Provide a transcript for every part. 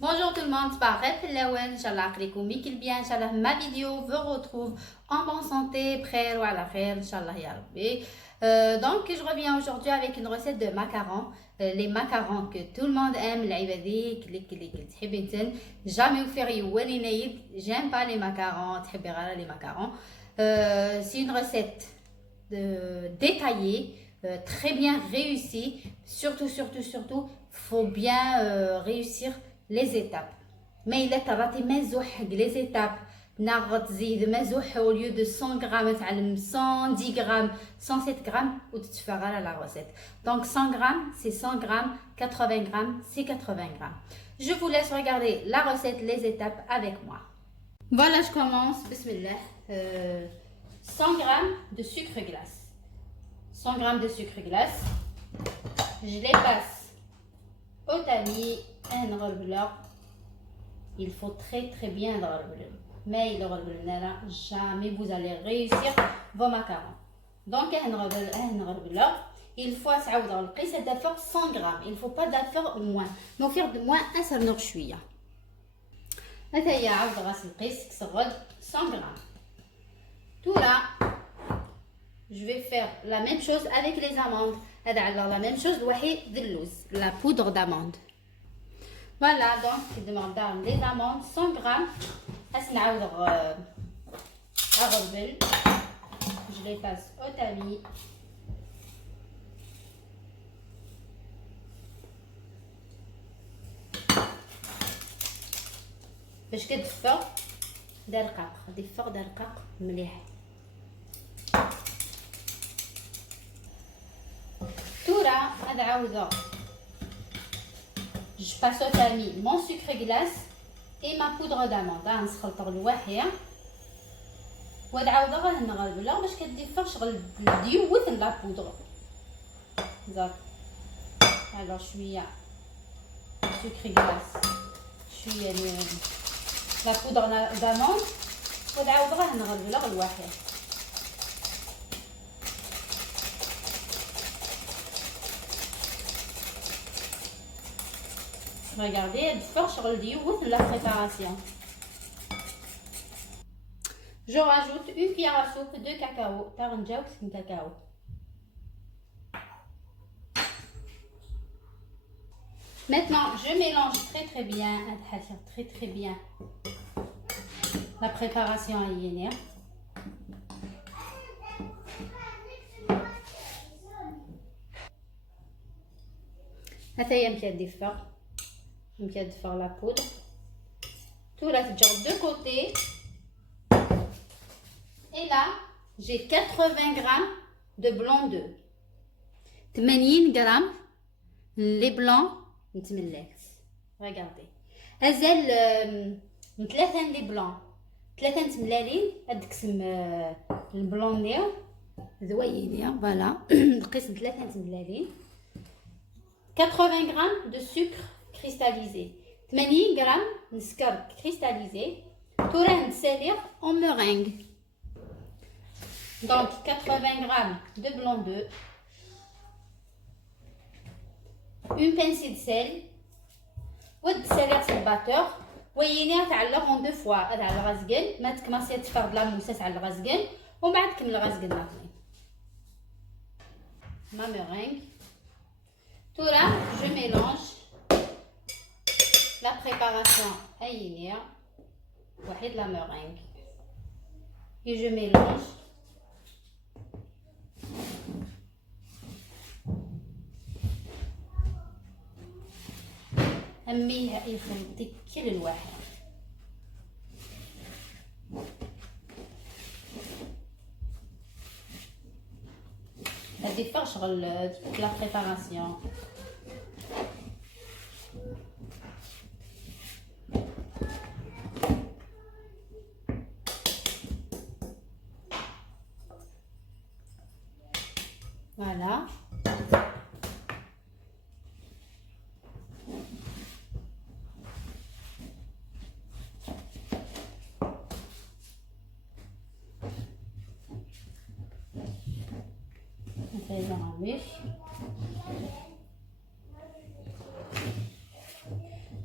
Bonjour tout le monde, c'est Barret Lawen, Inch'Allah, bien, Inch'Allah, ma vidéo vous retrouve en bonne santé, prêt ou à la khair, Inch'Allah, ya Rabbi. Donc, je reviens aujourd'hui avec une recette de macarons, les macarons que tout le monde aime, l'ibadi, jamais vous faire j'aime pas les macarons, les macarons. C'est une recette détaillée, très bien réussie, surtout, faut bien réussir les étapes. Mais il est raté les étapes. Au lieu de 100 grammes, 110 grammes, 107 grammes, ou tu feras la recette. Donc 100 grammes, c'est 100 grammes, 80 grammes, c'est 80 grammes. Je vous laisse regarder la recette, les étapes avec moi. Voilà, je commence. Bismillah. 100 grammes de sucre glace. 100 grammes de sucre glace. Je les passe au tamis. Il faut très bien le mais jamais vous allez réussir vos macarons. Donc il faut faire 100 grammes. Il ne faut pas faire moins. Mais faire de moins un certain شوية. هذا عاود غاس القيس كسرد 100 grammes. Tout là, je vais faire la même chose avec les amandes. La même chose, la poudre d'amande. Voilà, donc je demande les amandes 100 grammes. Je les passe au tamis. باش كتدفى دقيق دفى دقيق مليح. تورا هذا عاوده je passe au tamis mon sucre glace et ma poudre d'amande. نخلطوا الواحيه وهذا عاوده غنغربلها باش كتدفى شغل ديوث لا بودر زاك. alors شويه sucre glace شويه la poudre d'amande وهذا عاوده غنغربلها الواحيه. Regardez, la préparation. Je rajoute une cuillère à soupe de cacao. Cacao. Maintenant, je mélange très bien la préparation à yéner. On vient de faire la poudre. Tout là, c'est de côté. Et là, j'ai 80 grammes de blanc d'œuf. 80 grammes les blancs. Regardez. Azel, 3 les blancs. 3 تملالين هذاك اسم البلون ديال زوينين فوالا قسم 3 تملالين. 80 grammes de sucre cristallisé, 80 grammes de sucre cristallisé, tout salir en meringue. Donc 80 grammes de blanc d'œuf, une pincée de sel, ou de salir sur le batteur. ويني تعلق en 2 fois على الغازقن ما تكمسي تفرد لا موسس على الغازقن ومن بعد كمل الغازقن ناطري ma meringue. Tout là, je mélange la préparation à yénia, la meringue. Et je mélange أميها يخلطك كل الواحد. هذه شغل la préparation. Voilà.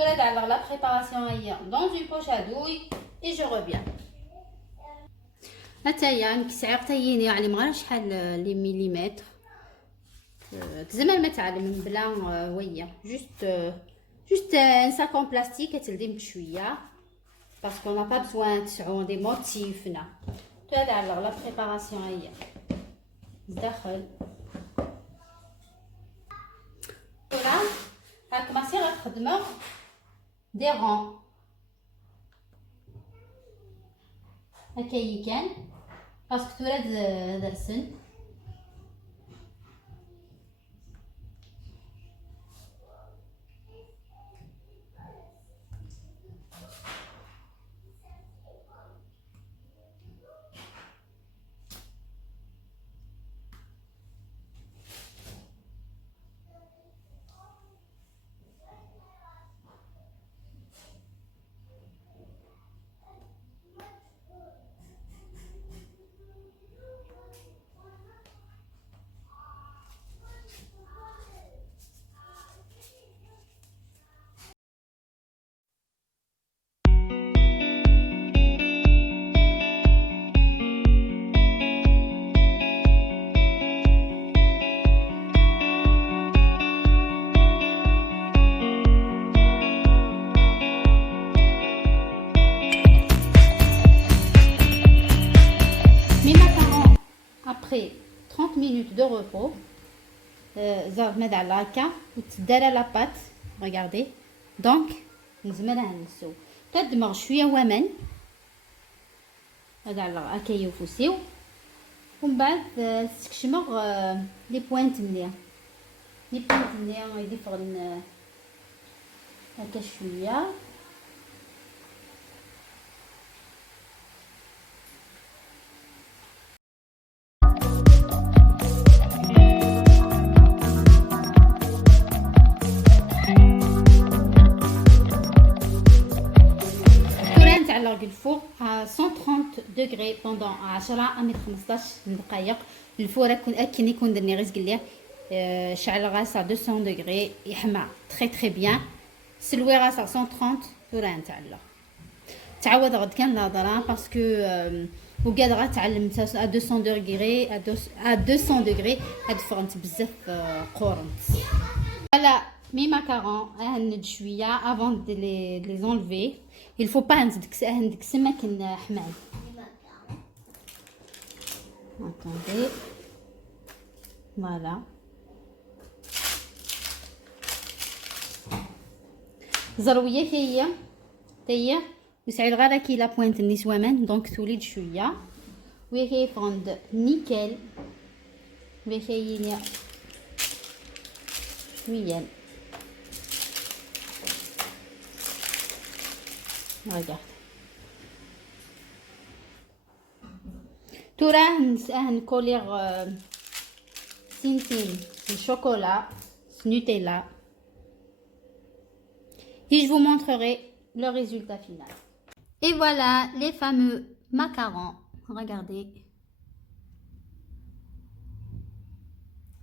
alors la préparation est dans une poche à douille et je reviens. هتايا نكسعر تايين يعني ما شحال لي مليمتر زعما ما تعلم بلا ويا juste un sac en plastique كتلدم بشويه parce qu'on n'a pas besoin تسعون دي موتيف هنا. alors la préparation هي داخل هنا غنكماسي غنخدمو دي رون هكايا كان باسكو تولاد درسن après 30 minutes de repos زعما على هكا وتدار لا بات regardez donc نزمرها نسو تدمغ شويه ومن هذا على هكا يفوسيو ومن بعد تكشمغ لي بوينت مليح يدي فغن هكا شويه الفور à 130 degrés pendant 10 à 15 دقائق. الفور كي يكون درني غير قليه شعل غاس 200 degrés يحمى تري بيان. سلوي غاس 130 وراه نتعلق تعود غد كان الهضره باسكو وقاد غتعلم à 200 degrés à 200 degrés هاد فرنت بزاف قورنت. فوالا مي ماكارون هند شويه avant de les enlever. il faut pas ندكس ماكن حماد. attendez voilà زرويه هي وسعيد غير كي لا بوينت النسوان دونك توليد شويه وهي فرند نيكل وهي شويه regarde توراه نكولير سنتين الشوكولا نوتيلا et je vous montrerai le résultat final. Et voilà les fameux macarons, regardez.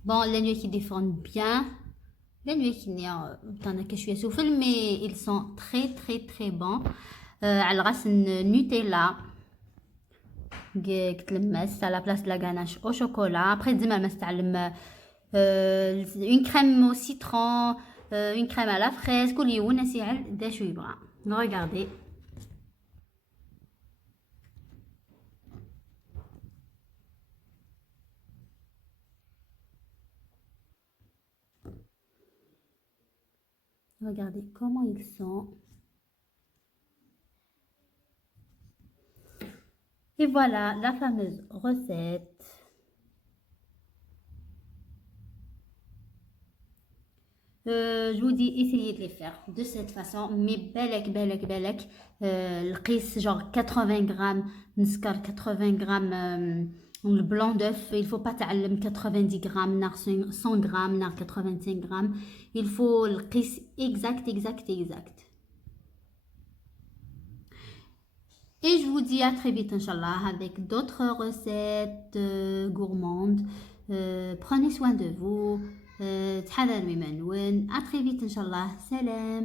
Bon, les nuits qui défendent bien, les nuits qui n'ont que je suis souffle, mais ils sont très bons. على راس النوتيلا كتلمس à la place de la ganache au chocolat. Après ديما ما نستعلم une crème au citron, une crème à la fraise, كل يوم نسيعل دا شو يبغى. Regardez. Regardez comment ils sont. Et voilà la fameuse recette. Je vous dis essayez de les faire de cette façon mais بالك القيس genre 80 grammes نسكر 80 grammes le blanc d'œuf. Il faut pas تعلم 90 grammes نار 100 grammes نار 85 grammes. Il faut القيس exact. Et je vous dis à très vite, Inch'Allah, avec d'autres recettes gourmandes. Prenez soin de vous. À très vite, Inch'Allah. Salam.